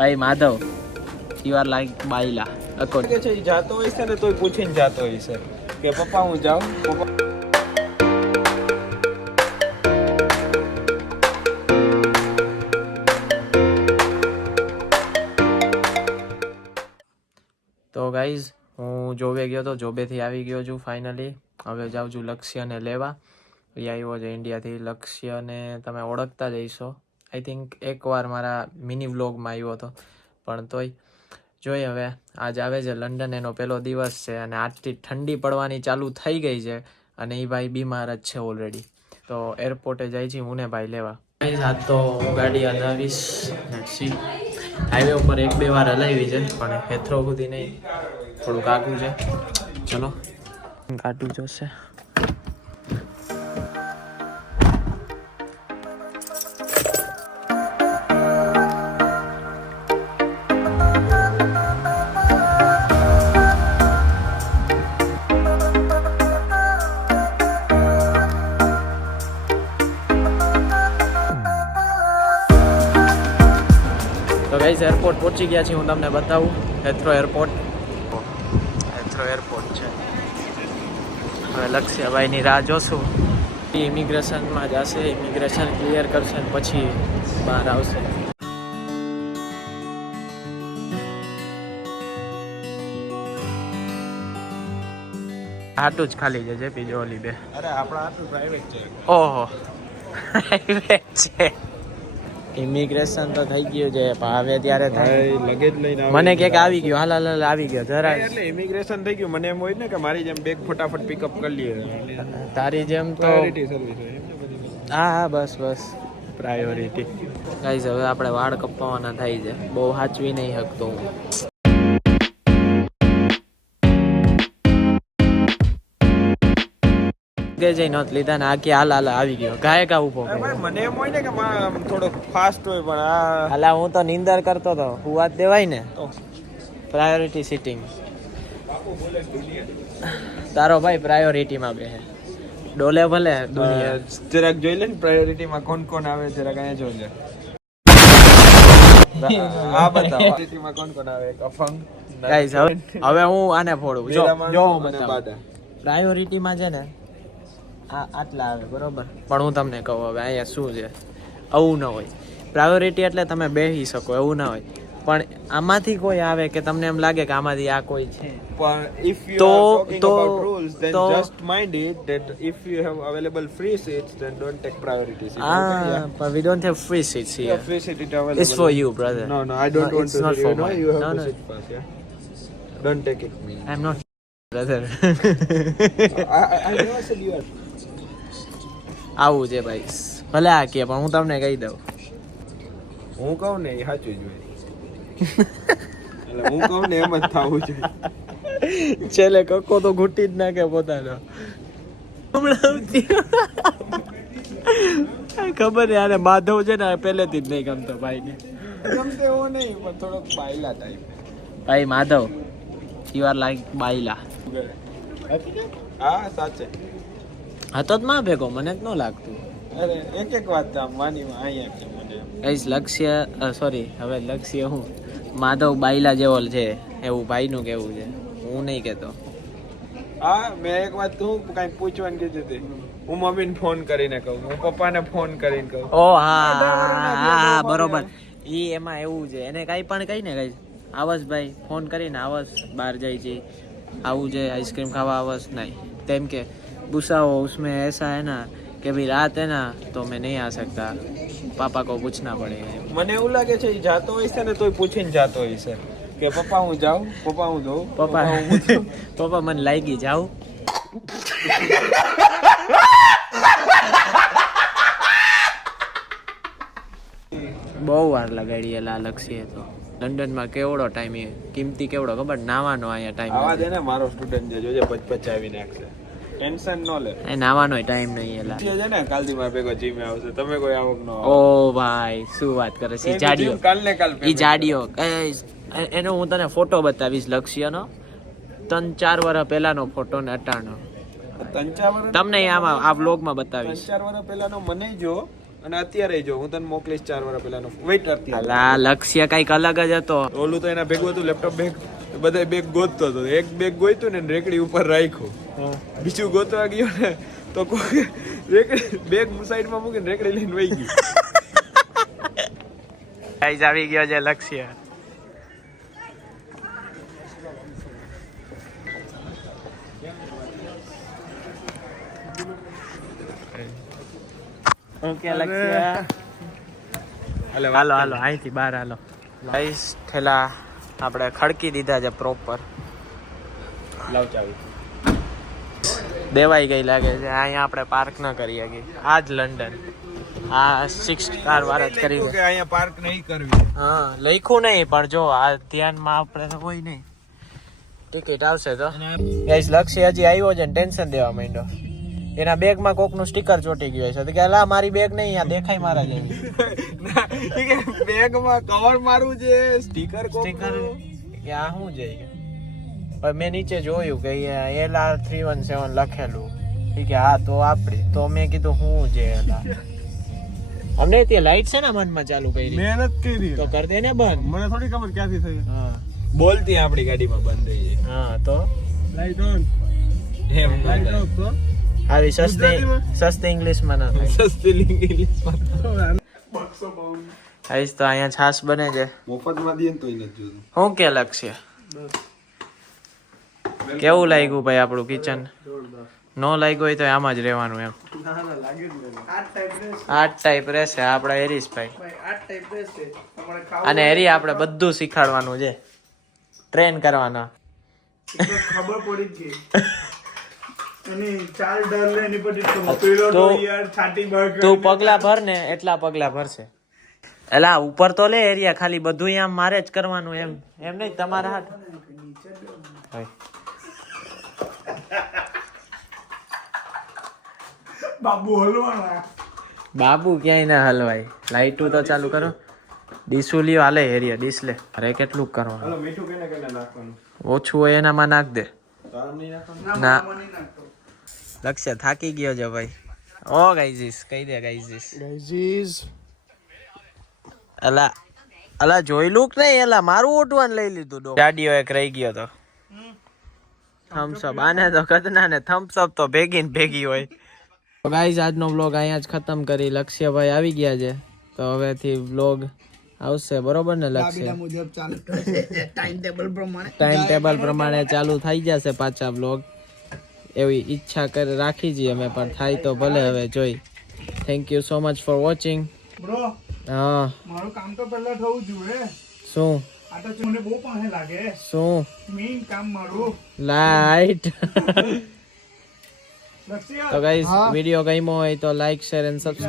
ભાઈ Madhav you are like બાઈલા અકોર્ડ કે છે જાતો હોય છે ને તોય પૂછીને જાતો હોય છે. કે પપ્પા હું જાઉં? તો ગાઈઝ હું જોબે ગયો તો જોબેથી આવી ગયો છું ફાઇનલી હવે જાઉં છું લક્ષ્યને લેવા. એ આવ્યો છે ઇન્ડિયાથી લક્ષ્યને તમે ઓળખતા જ હશો. આઈ થિંક એકવાર મારા મિની વ્લોગમાં આવ્યો હતો. પણ તોય, જોઈ હવે, આજ આવે છે લંડન, એનો પહેલો દિવસ છે અને આજથી ઠંડી પડવાની ચાલુ થઈ ગઈ છે અને એ ભાઈ બીમાર જ છે ઓલરેડી તો એરપોર્ટે જાય છે, હું ને ભાઈ લેવા. આજ તો હું ગાડી હલાવીશ સી હાઈવે ઉપર એક બે વાર હલાવી છે, પણ હેથરો સુધી નહીં. થોડુંક આગું છે. ચલો. કાઢું જોશે ગાઈઝ એરપોર્ટ પહોંચી ગયા છીએ હું તમને બતાવું. હેથ્રો એરપોર્ટ હેથ્રો એરપોર્ટ છે. હવે લક્ષ્યભાઈની રાહ જોશું. એ ઇમિગ્રેશનમાં જશે ઇમિગ્રેશન ક્લિયર કરશે પછી બહાર આવશે. આટલું જ ખાલી છે જે બીજો ઓલી બે. અરે આપણા આટલું પ્રાઇવેટ છે. ઓહો. પ્રાઇવેટ છે. ઇમિગ્રેશન તો થઈ ગયું છે પણ હવે ત્યારે થાય. લગેજ લઈને મને કે આવી ગયું હાલ હાલ આવી ગયો જરા એટલે ઇમિગ્રેશન થઈ ગયું. મને એમ હોય ને કે મારી જેમ બેગ ફટાફટ પિકઅપ કરી લઈએ. તારી જેમ તો હા હા બસ બસ. પ્રાયોરિટી ગાઈઝ હવે આપણે વાળ કપાવવાના થાય છે. બહુ સાચવી નહીં શકતો હું. કે જઈ નોત લીધા ને આખી હાલ હાલ આવી ગયો. ગાય ગા ઊભો મને એમ હોય ને કે થોડો ફાસ્ટ હોય પણ આ હાલા હું તો નિંદર કરતો તો હુવાત દેવાય ને? પ્રાયોરિટી સિટિંગ તારો ભાઈ પ્રાયોરિટીમાં બે ડોલે ભલે દુનિયા. જરાક જોઈ લે ને પ્રાયોરિટીમાં કોણ કોણ આવે જરાક અહીંયા જોઈ લે. આ બતાવો. પ્રાયોરિટીમાં કોણ કોણ આવે? અફંગ હવે હવે હું આને ફોડું. જો જો બતાવું. પ્રાયોરિટીમાં છે ને આટલા આવે બરોબર પણ હું તમને કહું હવે અહીંયા શું છે આવું ન હોય પ્રાયોરિટી એટલે તમે બેસી શકો એવું ના હોય પણ આમાંથી કોઈ આવે કે તમને એમ લાગે કે આમાંથી આ કોઈ છે પણ if you તો- તો- rules then તો- just mind it that if you have available free seats then don't take priority seat okay? Ah, yeah. but we don't have free seats Yeah, here. free seat is available. It's for you, brother. No, no, I don't No, want it's to. not you for know, mine. you have No, to no. sit first, yeah. આવું છે ભાઈ. ભલે આ કે પણ હું તમને કહી દઉં. હું કહું ને એ સાચું જ હોય. એટલે હું કહું ને એમ જ થવું જોઈએ. છેલ્લે કક્કો તો ઘૂંટી જ નાખે પોતાનો. ખબર ને આને માધવ છે ને પહેલેથી જ નહીં ગમતો ભાઈને. ગમતો એવો નહીં પણ થોડોક બાયલા ટાઈપ ભાઈ માધવ યુ આર લાઈક બાયલા. હા સાચે. હતો જ માં ભેગો? મને જ ન લાગતું. અરે એક એક વાત આમ માની અહીંયા છે મને. એમ. લક્ષ્ય સોરી હવે લક્ષ્ય હું? માધવ બાઈલા જેવો છે એવું ભાઈનું કેવું છે? હું નહીં કહેતો હા મેં એક વાત તું કઈ પૂછવાની કીધું હતી. હું મમ્મીને ફોન કરીને કહું હું પપ્પાને ફોન કરીને કહું ઓ હા હા હા બરોબર. ઈ એમાં એવું છે. એને કાંઈ પણ કહીને કઈ. આવસ ભાઈ ફોન કરીને આવસ બહાર જાય છે. આવું છે આઈસ્ક્રીમ ખાવા આવસ નહીં. તેમ કે ગુસ્સાઓ उसमें ऐसा है ना कि भाई रात है ना तो मैं नहीं आ सकता पापा को पूछना पड़ेगा મને એવું લાગે છે ઈ જાતો હોય છે ને તોય પૂછીને જાતો હોય છે કે પપ્પા હું જાઉં પપ્પા હું જઉં પપ્પા હું જાઉં. પપ્પા મને લાગી જાવ બહુ વાર લગાડી એલા લક્ષ્ય તો લંડનમાં કેવડો ટાઈમ એ કિંમતી કેવડો ખબર નાવાનો અહીંયા આવા ટાઈમ દે ને મારો સ્ટુડન્ટ છે જોજે પચપચાવી નાખશે ટેન્શન ન લે. એ નાવાનો ટાઈમ નહીં એલા. છે ને કાલથી મારા ભેગો જીમે આવશે. તમે કોઈ આવક ન ઓ ભાઈ શું વાત કરે છે? gym કાલ ને કાલ ઈ જાડીઓ. એનો હું તને ફોટો બતાવીશ લક્ષ્યનો. ત્રણ ચાર વર્ષ પહેલાનો ફોટો ને અટાણો. તમને આમાં આ વ્લોગમાં બતાવીશ. ચાર વર્ષ પહેલાનો મને જો અને અત્યારે જો. હું તને મોકલીશ ચાર વર્ષ પહેલાનો વેઇટ અત્યારે. અલા લક્ષ્ય કંઈક અલગ જ હતો. ઓલું તો એના ભેગું હતું લેપટોપ બેગ બધા બેગ ગોતતો હતો. એક બેગ ગોઈતું ને રેકડી ઉપર રાખ્યું. બીજું ગોતવા ગયો ને તો બેગ સાઈડમાં મૂકીને રેકડી લઈને વહી ગઈ ગાઈઝ આવી ગયો છે લક્ષ્ય. ઓકે લક્ષ્ય? હાલે હાલો અહીંથી બહાર હાલો. ગાઈસ ઠેલા આપણે ખડકી દીધા છે પ્રોપર લાવ ચાવી. દેવાઈ ગઈ લાગે છે. અહીંયા આપણે પાર્ક ન કરી શકીએ આ જ લંડન આ સિક્સ કાર વાળા જ કરી કે અહીંયા પાર્ક નહીં કરવી. હા લખ્યું નહીં પણ જો આ ધ્યાનમાં આપણે તો હોય નહીં. ટિકિટ આવશે તો. ગાઈસ લક્ષ્ય હજી આવ્યો છે ને ટેન્શન દેવા માંડ્યો. એના બેગમાં કોકનું સ્ટીકર ચોટી ગયું છે તો કે લા મારી બેગ નહીં આ દેખાય મારા જેવી. બેગમાં કવર મારવું છે સ્ટીકર સ્ટીકર કે આ શું છે? પણ મેં નીચે જોયું કે L R three one seven લખેલું. કે હા તો આપડી. તો મેં કીધું શું છે એલા અમને તે લાઈટ છે ને મનમાં ચાલુ કરી. મહેનત કરી. તો કર દે ને બંધ. મને થોડી ખબર ક્યાંથી થઈ. હા. બોલતી આપણી ગાડીમાં બંધ થઈ હા તો? લાઈટ ઓન એમ લાઈટ ઓફ તો? આવી સસ્તી સસ્તી ઇંગ્લિશમાં ના થાય. સસ્તી ઇંગ્લિશમાં આઈસ તો અહીંયા છાસ બને છે. મફતમાં દઈએ ને તોય નથી જોતું. શું કે લક્ષ્ય કેવું લાગ્યું ભાઈ આપણું કિચન નો લાગ્યું હોય તો આમાં જ રહેવાનું એમ. આ ટાઈપ રહેશે આપણા હેરીશભાઈ અને હેરી આપણે બધું શીખાડવાનું છે. ટ્રેન કરવાના. ખબર પડી ગઈ તું પગલા ભર ને એટલા પગલા ભરશે. એલા ઉપર તો લે એરિયા ખાલી બધું આમ મારે જ કરવાનું એમ. એમ નહીં તમારા હાથ હોય. બાબુ હલવાના. બાબુ ક્યાંય ના હલવાય. લાઈટું તો ચાલુ કરો. ડીસુલીઓ હાલે હેરિયા ડીસ લે. અરે કેટલું કરવાનું? હાલો મીઠું કેને કેને નાખવાનું? ઓછું હોય એનામાં નાખ દે. ના લક્ષ્ય થાકી ગયો છે ભાઈ. ઓ ગાઈઝીસ કહી દે ગાઈઝીસ. ગાઈઝીસ. અલા અલા જોઈલું કે નહીં? એલા મારું ઓટવાન લઈ લીધું ડો ગાડીઓ એક રહી ગયો તો. થમ્સઅપ આને તો કદના ને થમ્સઅપ તો ભેગી ને ભેગી હોય. તો ગાઈઝ આજનો વ્લોગ અહીંયા જ ખતમ કરી. લક્ષ્યભાઈ આવી ગયા છે. તો હવેથી વ્લોગ આવશે. બરોબર ને લક્ષ્ય? મુજબ ચાલે ટાઈમ ટેબલ પ્રમાણે. ટાઈમ ટેબલ પ્રમાણે ચાલુ થઈ જશે પાછા વ્લોગ એવી ઈચ્છા કરી રાખી છીએ અમે પણ થાય તો ભલે હવે જોઈ. Thank you so much for watching bro હા. મારું કામ તો પહેલા થવું જોઈએ. શું? આ તો મને બહુ પાસે લાગે. શું? મેઇન કામ મારું. લાઈટ તો ગાઈઝ વીડિયો ગમ્યો હોય તો લાઈક શેર એન્ડ સબસ્ક્રાઇબ